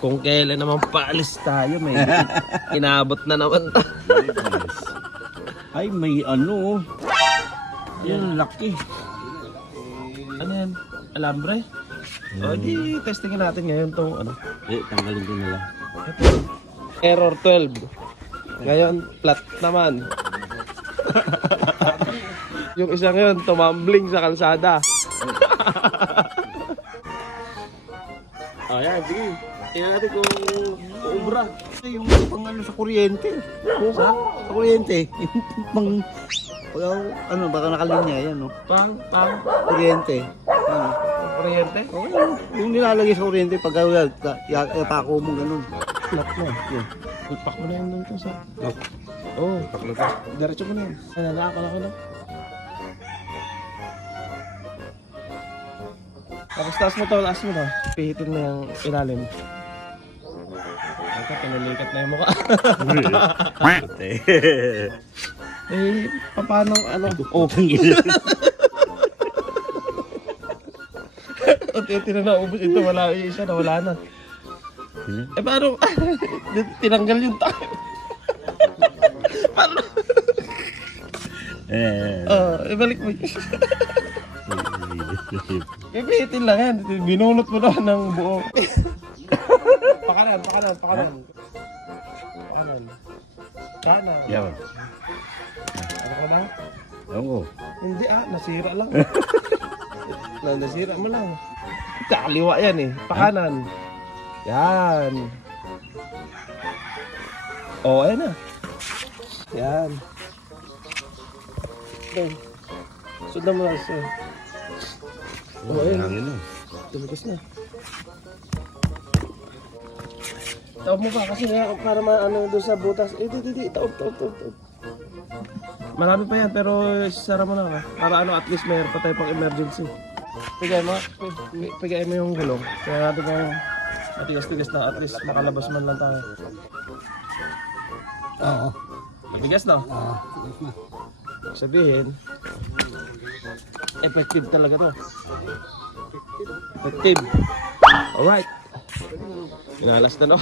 Kung kailan naman paalis tayo, may inabot na naman. Ay, may ano. Yan, laki. Ano yan? Alambre? O, di testingin natin ngayon tong ano. Tanggalin din nila. Ito. Error 12. Ngayon, flat naman. Yung isang yun, tumambling sa kalsada. Ayan, sige. Tingnan natin kung ubra. Yung pang ano sa kuryente. Sa kuryente. Yung pang... ano, baka nakalinya yan, no? Pang Kuryente. Ano? kuryente. Okay, yung nilalagay sa kuryente pag pako mo ganun. Flat na. Yun. Ipak mo na yun dito sa... No. Oo. Ipak mo na. Diretso mo na yun. Ay, nalaka na. Tapos taas mo to. Pihitin mo yung ilalim. Ito, pinalikat na yung mukha. Eh, paano, ano? Oh, Unti-unti na naubos ito, wala yung isa, nawala na. Eh, paano? Tinanggal yung tayo. Paano? Ibalik mo. Ipihitin lang yan. Binunot mo na ng buo. Pakanan. Kanan. Yaw. Ano ka na? Oo. Hindi nasira lang. Nasira mo lang. Kaliwa yan eh. Pakanan. Yan. Oh, ayan na. Yan. Okay. Sundan mo lang siya. Oh, ayan. Tumigas na. Taob mo pa kasi nga para maano doon sa butas. Taob. Marami pa yan pero sara mo na ka. Para ano at least mayroon pa tayo pang emergency. Pigay mo yung gulong. Kaya natin yung matigas-tigas na at least makalabas man lang tayo. Oo. Matigas na? Oo, tigas na. Sabihin, effective talaga to. Effective. Alright. Inalas na no?